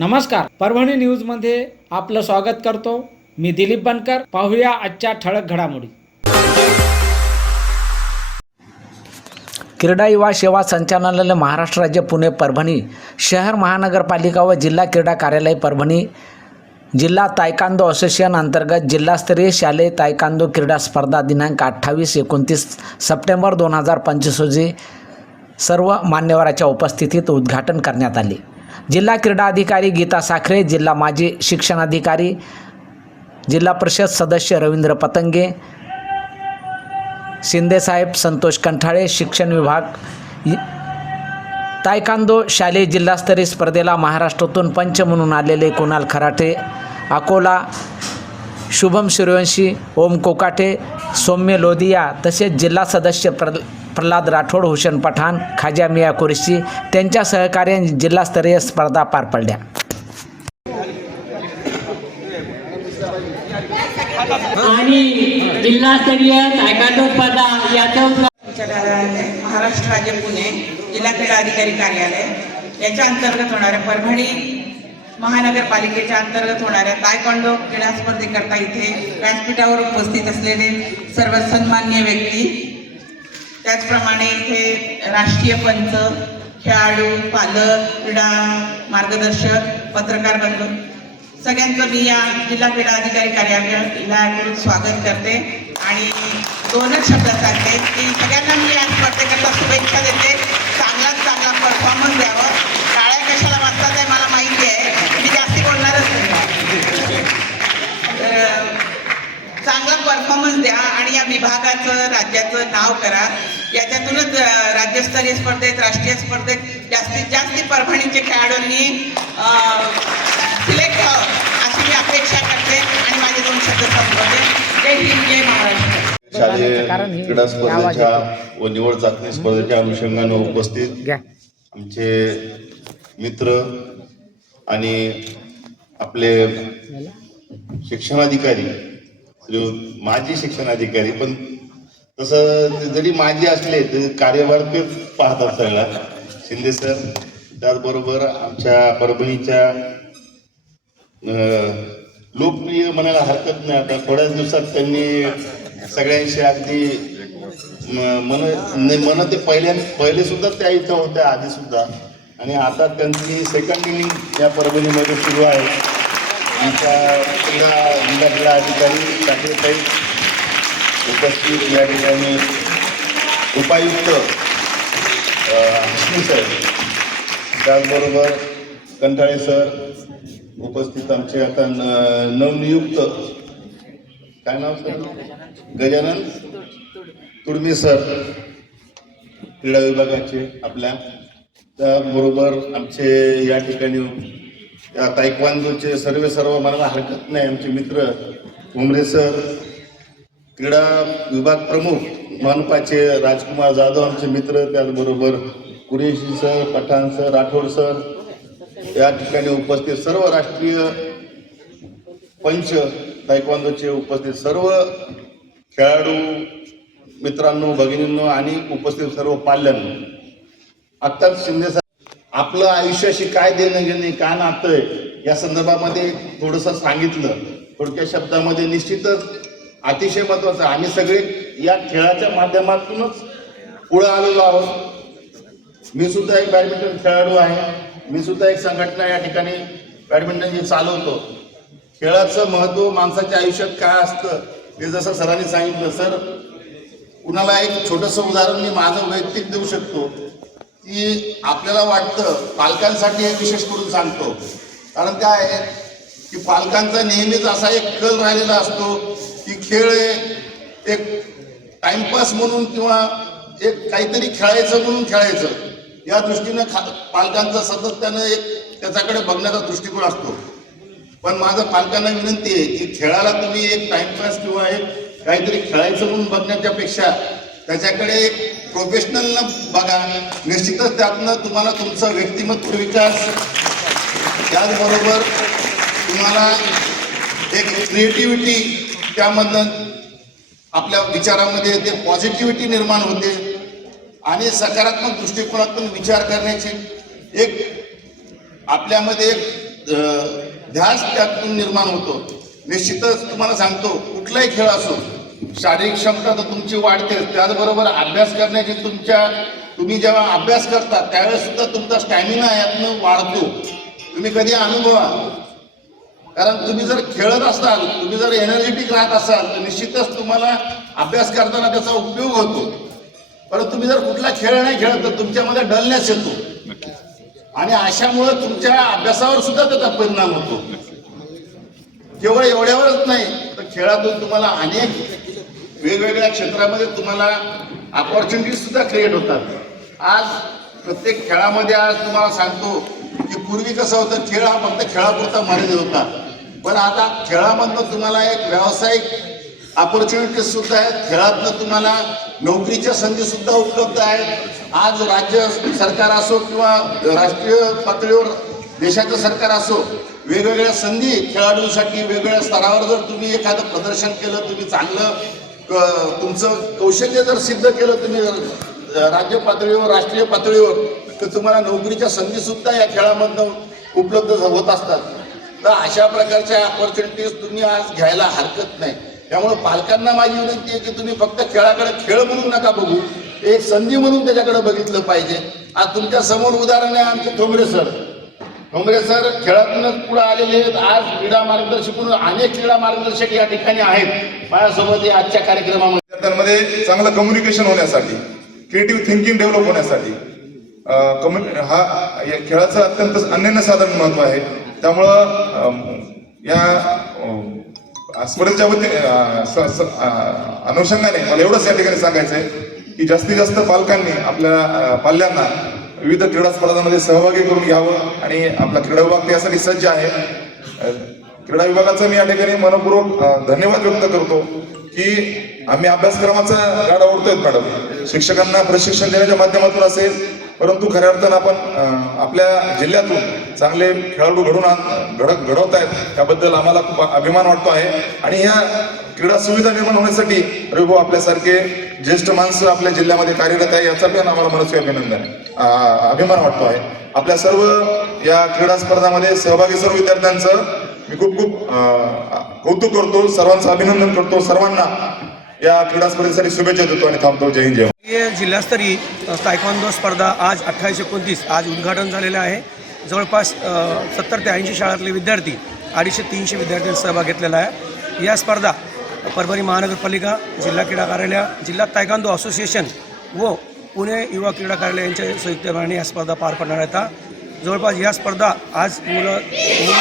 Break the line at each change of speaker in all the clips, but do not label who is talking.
नमस्कार. परभणी न्यूजमध्ये आपलं स्वागत करतो. मी दिलीप बनकर. पाहूया आजच्या ठळक घडामोडी. क्रीडा युवा सेवा संचालनालय महाराष्ट्र राज्य पुणे परभणी शहर महानगरपालिका व जिल्हा क्रीडा कार्यालय परभणी जिल्हा तायकांदो असोसिएशन अंतर्गत जिल्हास्तरीय शालेय तायकांदो क्रीडा स्पर्धा दिनांक अठ्ठावीस एकोणतीस सप्टेंबर दोन हजार पंचवीस रोजी सर्व मान्यवराच्या उपस्थितीत उद्घाटन करण्यात आले. जिल्हा क्रीडा अधिकारी गीता साखरे जिल्हा माजी शिक्षणाधिकारी जिल्हा परिषद सदस्य रवींद्र पतंगे शिंदेसाहेब संतोष कंठाळे शिक्षण विभाग तायकांदो शालेय जिल्हास्तरीय स्पर्धेला महाराष्ट्रातून पंच म्हणून आलेले कुणाल खराटे अकोला शुभम सूर्यवंशी ओम कोकाटे सौम्य लोधिया तसेच जिल्हा सदस्य प्र प्रल्हाद राठोड हुसेन पठाण खाजा मिया कुरेशी त्यांच्या सहकार्याने जिल्हास्तरीय स्पर्धा पार पडल्या.
आणि जिल्हास्तरीय तायकांडो स्पर्धा याचं
महाराष्ट्र राज्य पुणे जिल्हा क्रीडा अधिकारी कार्यालय याच्या अंतर्गत होणाऱ्या परभणी महानगरपालिकेच्या अंतर्गत होणाऱ्या तायकांडो क्रीडा स्पर्धेकरता इथे व्यासपीठावर उपस्थित असलेले सर्व सन्मान्य व्यक्ती त्याचप्रमाणे इथे राष्ट्रीय पंच खेळाडू पालक क्रीडा मार्गदर्शक पत्रकार बंधू सगळ्यांचं मी या जिल्हा क्रीडा अधिकारी कार्यालयाकडून स्वागत करते. आणि दोनच शब्द सांगते की सगळ्यांना मी या स्पर्धेकरता शुभेच्छा देते. चांगलाच चांगला परफॉर्मन्स द्यावं. टाळ्या कशाला वाचतात आहे मला माहिती आहे. मी जास्ती बोलणारच नाही. तर चांगला परफॉर्मन्स द्या आणि या विभागाचं राज्याचं नाव करा. याच्यातूनच राज्यस्तरीय स्पर्धेत राष्ट्रीय स्पर्धेत जास्तीत जास्त परभणीचे खेळाडूंनी सिलेक्ट व्हावं अशी मी अपेक्षा करते आणि माझे दोन शब्द संपवते. जय हिंद जय महाराष्ट्र.
शालेय
कारण
क्रीडा स्पर्धेच्या व निवड चाचणी स्पर्धेच्या अनुषंगाने उपस्थित आमचे मित्र आणि आपले शिक्षणाधिकारी श्री माजी शिक्षणाधिकारी पण तसं जरी माझे असले तरी कार्यभार तेच पाहतात सगळा. शिंदे सर त्याचबरोबर आमच्या परभणीच्या लोकप्रिय म्हणायला हरकत नाही. आता थोड्याच दिवसात त्यांनी सगळ्यांशी अगदी मन म्हणजे मन ते पहिल्या पहिले सुद्धा त्या इथं होत्या आधी सुद्धा. आणि आता त्यांची सेकंड इनिंग या परभणीमध्ये सुरू आहे. आमच्या जिल्हा जिल्हा क्रीडा अधिकारी साखरेताई उपस्थित या ठिकाणी उपायुक्त हस्मी सर. त्याचबरोबर कंठाळे सर उपस्थित आमचे आता न- नवनियुक्त. काय नाव सर? गजानन तुडमी सर. क्रीडा विभागाचे आपल्या. त्याबरोबर आमचे या ठिकाणी या तायक्वांदोचे सर्व सर्व मला हरकत नाही आमचे मित्र उमरे सर क्रीडा विभाग प्रमुख मानपाचे राजकुमार जाधव आमचे मित्र त्याचबरोबर Qureshi sir Pathan sir Rathod sir या ठिकाणी उपस्थित सर्व राष्ट्रीय पंच तायक्वांदोचे उपस्थित सर्व खेळाडू मित्रांनो भगिनींनो आणि उपस्थित सर्व पाल्यांनो आत्ताच शिंदे साहेब आपलं आयुष्याशी काय देणं घेणे काय नातं या संदर्भामध्ये थोडंसं सांगितलं. थोडक्या शब्दामध्ये निश्चितच अतिशय महत्वाचं आहे. आम्ही सगळे या खेळाच्या माध्यमातूनच पुढे आलेलो आहोत. मी सुद्धा एक बॅडमिंटन खेळाडू आहे. मी सुद्धा एक संघटना या ठिकाणी बॅडमिंटन जे चालवतो. खेळाचं महत्त्व माणसाच्या आयुष्यात काय असतं ते जसं सरांनी सांगितलं सर कुणाला एक छोटंसं उदाहरण मी माझं वैयक्तिक देऊ शकतो की आपल्याला वाटतं पालकांसाठी हे विशेष करून सांगतो. कारण काय आहे की पालकांचा नेहमीच असा एक कल राहिलेला असतो की खेळ एक टाइमपास म्हणून किंवा एक काहीतरी खेळायचं म्हणून खेळायचं. या दृष्टीनं खा पालकांचा सातत्यानं एक त्याच्याकडे बघण्याचा दृष्टिकोन असतो. पण माझं पालकांना विनंती आहे की खेळाला तुम्ही एक टाइमपास किंवा एक काहीतरी खेळायचं म्हणून बघण्याच्या पेक्षा त्याच्याकडे एक प्रोफेशनल बघा. निश्चितच त्यातनं तुम्हाला तुमचा व्यक्तिमत्व विकास त्याचबरोबर तुम्हाला एक क्रिएटिव्हिटी त्यामधनं आपल्या विचारामध्ये ते पॉझिटिव्हिटी निर्माण होते आणि सकारात्मक दृष्टिकोनातून विचार करण्याची एक आपल्यामध्ये एक ध्यास त्यातून निर्माण होतो. निश्चितच तुम्हाला सांगतो कुठलाही खेळ असो शारीरिक क्षमता तर तुमची वाढते त्याचबरोबर अभ्यास करण्याची तुमच्या तुम्ही जेव्हा अभ्यास करता त्यावेळेस सुद्धा तुमचा स्टॅमिना यातनं वाढतो. तुम्ही कधी अनुभवा कारण तुम्ही जर खेळत असाल तुम्ही जर एनर्जेटिक राहत असाल तर निश्चितच तुम्हाला अभ्यास करताना त्याचा उपयोग होतो. परंतु तुम्ही जर कुठला खेळ नाही खेळत तर तुमच्यामध्ये डलनेस येतो. आणि अशामुळं तुमच्या अभ्यासावर सुद्धा त्याचा परिणाम होतो. केवळ एवढ्यावरच नाही तर खेळातून तुम्हाला अनेक वेगवेगळ्या क्षेत्रामध्ये तुम्हाला अपॉर्च्युनिटी सुद्धा क्रिएट होतात. आज प्रत्येक खेळामध्ये आज तुम्हाला सांगतो की पूर्वी कसं होतं खेळ हा फक्त खेळापुरता मर्यादित होता. पण आता खेळामधनं तुम्हाला एक व्यावसायिक ऑपॉर्च्युनिटी सुद्धा आहेत खेळातनं तुम्हाला नोकरीच्या संधी सुद्धा उपलब्ध आहेत. आज राज्य सरकार असो किंवा राष्ट्रीय पातळीवर देशाचं सरकार असो वेगवेगळ्या संधी खेळाडूंसाठी वेगवेगळ्या स्तरावर जर तुम्ही एखादं प्रदर्शन केलं तुम्ही चांगलं क- तुमचं कौशल्य जर सिद्ध केलं तुम्ही राज्य पातळीवर राष्ट्रीय पातळीवर तर तुम्हाला नोकरीच्या संधी सुद्धा या खेळामधनं उपलब्ध होत असतात. तर अशा प्रकारच्या ऑपॉर्च्युनिटीज तुम्ही आज घ्यायला हरकत नाही. त्यामुळे पालकांना माझी विनंती आहे की तुम्ही फक्त खेळाकडे खेळ म्हणून नका बघू एक संधी म्हणून त्याच्याकडे बघितलं पाहिजे. आज तुमच्यासमोर उदाहरण आहे आमचे ठोंबरे सर. ठोंबरे सर खेळातूनच पुढे आलेले आहेत. आज क्रीडा मार्गदर्शक अनेक क्रीडा मार्गदर्शक या ठिकाणी आहेत. माझ्यासोबत या आजच्या कार्यक्रमामध्ये
विद्यार्थ्यांमध्ये चांगलं कम्युनिकेशन होण्यासाठी क्रिएटिव्ह थिंकिंग डेव्हलप होण्यासाठी कम्यु हा या खेळाचं अत्यंत अनन्य साधन महत्त्व आहे. त्यामुळं या स्पर्धेच्या वती अनुषंगाने मला एवढंच या ठिकाणी सांगायचं आहे की जास्तीत जास्त पालकांनी आपल्या पाल्यांना विविध क्रीडा स्पर्धांमध्ये सहभागी करून घ्यावं आणि आपला क्रीडा विभाग त्यासाठी सज्ज आहे. क्रीडा विभागाचं मी या ठिकाणी मनपूर्वक धन्यवाद व्यक्त करतो की आम्ही अभ्यासक्रमाचा गाडा ओढतोय मॅडम. शिक्षकांना प्रशिक्षण देण्याच्या माध्यमातून असेल परंतु खऱ्या अर्थानं आपण आपल्या जिल्ह्यातून चांगले खेळाडू घडून घडत घडवत आहेत. त्याबद्दल आम्हाला खूप अभिमान वाटतो आहे. आणि ह्या क्रीडा सुविधा निर्माण होण्यासाठी रविभाऊ आपल्यासारखे ज्येष्ठ माणसं आपल्या जिल्ह्यामध्ये कार्यरत आहे याचा पण आम्हाला मनस्वी अभिनंदन अभिमान वाटतो आहे. आपल्या सर्व या क्रीडा स्पर्धामध्ये सहभागी सर्व विद्यार्थ्यांचं मी खूप खूप कौतुक करतो. सर्वांचं अभिनंदन करतो. सर्वांना या क्रीडा स्पर्धेसाठी शुभेच्छा देतो आणि थांबतो. जय हिंद जय
जिल्हास्तरीय अ, तायक्वांदो स्पर्धा आज अठ्ठावीस एकोणतीस आज उद्घाटन झालेलं आहे. जवळपास सत्तर ते ऐंशी शाळातले विद्यार्थी अडीचशे तीनशे विद्यार्थ्यांनी सहभाग घेतलेला आहे. या स्पर्धा परभणी महानगरपालिका जिल्हा क्रीडा कार्यालय जिल्हा तायकांदो असोसिएशन व पुणे युवा क्रीडा कार्यालय यांच्या संयुक्त या स्पर्धा पार पडणार आहेत. जवळपास या स्पर्धा आज मुलं घेऊन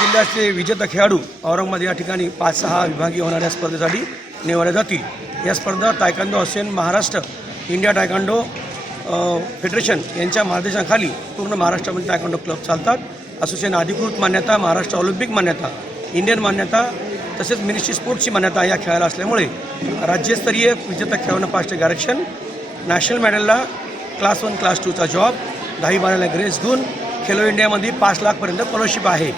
जिल्ह्यातले विजेता खेळाडू औरंगाबाद या ठिकाणी पाच सहा विभागीय होणाऱ्या स्पर्धेसाठी निवडल्या जातील. या स्पर्धा taekwondo association Maharashtra India taekwondo federation यांच्या मार्गदर्शनाखाली पूर्ण महाराष्ट्रामध्ये टायकांडो क्लब चालतात. असोसिएशन अधिकृत मान्यता महाराष्ट्र ऑलिम्पिक मान्यता इंडियन मान्यता तसेच मिनिस्ट्री स्पोर्ट्सची मान्यता या खेळाला असल्यामुळे राज्यस्तरीय विजेता खेळांना पाच टक्के आरक्षण नॅशनल मेडलला क्लास वन क्लास टूचा जॉब दहावी बाराला ग्रेस गुण खेलो इंडियामध्ये पाच लाखपर्यंत स्कॉलरशिप आहे.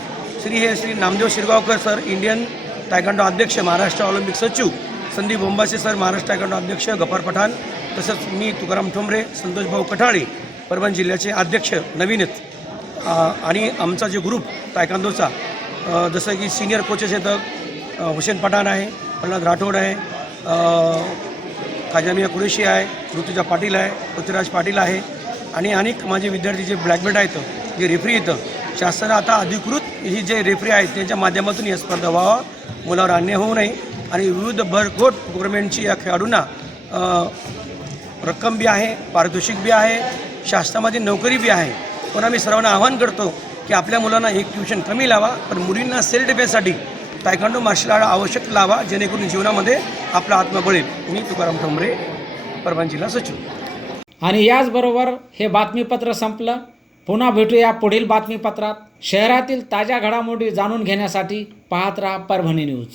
श्री हे Shri Namdev Shirgaonkar sir Indian taekwondo अध्यक्ष महाराष्ट्र ऑलिम्पिक सचिव संदीप बोंबासे सर महाराष्ट्र टायकांडो अध्यक्ष गफार पठाण तसंच मी तुकाराम ठोंबरे संतोषभाऊ कठाळे परभणी जिल्ह्याचे अध्यक्ष नवीनच आहेत. आणि आमचा जे ग्रुप तायकांदोचा जसं की सिनियर कोचेस येतं हुसेन पठाण आहे प्रल्हाद राठोड आहे खाजामिया कुरेशी आहे ऋतुजा पाटील आहे पृथ्वीराज पाटील आहे आणि अनेक माझे विद्यार्थी जे ब्लॅकबेल्ट आहेत जे रेफरी येतं शासन आता अधिकृत ही जे रेफरी आहेत त्यांच्या माध्यमातून या स्पर्धा व्हावा मुलावर अन्याय होऊ नये आणि विविध भरघोट गव्हर्नमेंटची या खेळाडूंना रक्कम बी आहे पारितोषिक बी आहे शासनामध्ये नोकरी बी आहे. पण आम्ही सर्वांना आवाहन करतो की आपल्या मुलांना एक ट्युशन कमी लावा पण मुलींना सेल्फ डिफेन्ससाठी तायकांडो मार्शल आर्ट आवश्यक लावा जेणेकरून जीवनामध्ये आपला आत्मा बळेल. मी तुकाराम ठोंबरे परभणी जिल्हा सचिव.
आणि याचबरोबर हे बातमीपत्र संपलं. पुन्हा भेटूया पुढील बातमीपत्रात. शहरातील ताज्या घडामोडी जाणून घेण्यासाठी पाहत राहा परभणी न्यूज.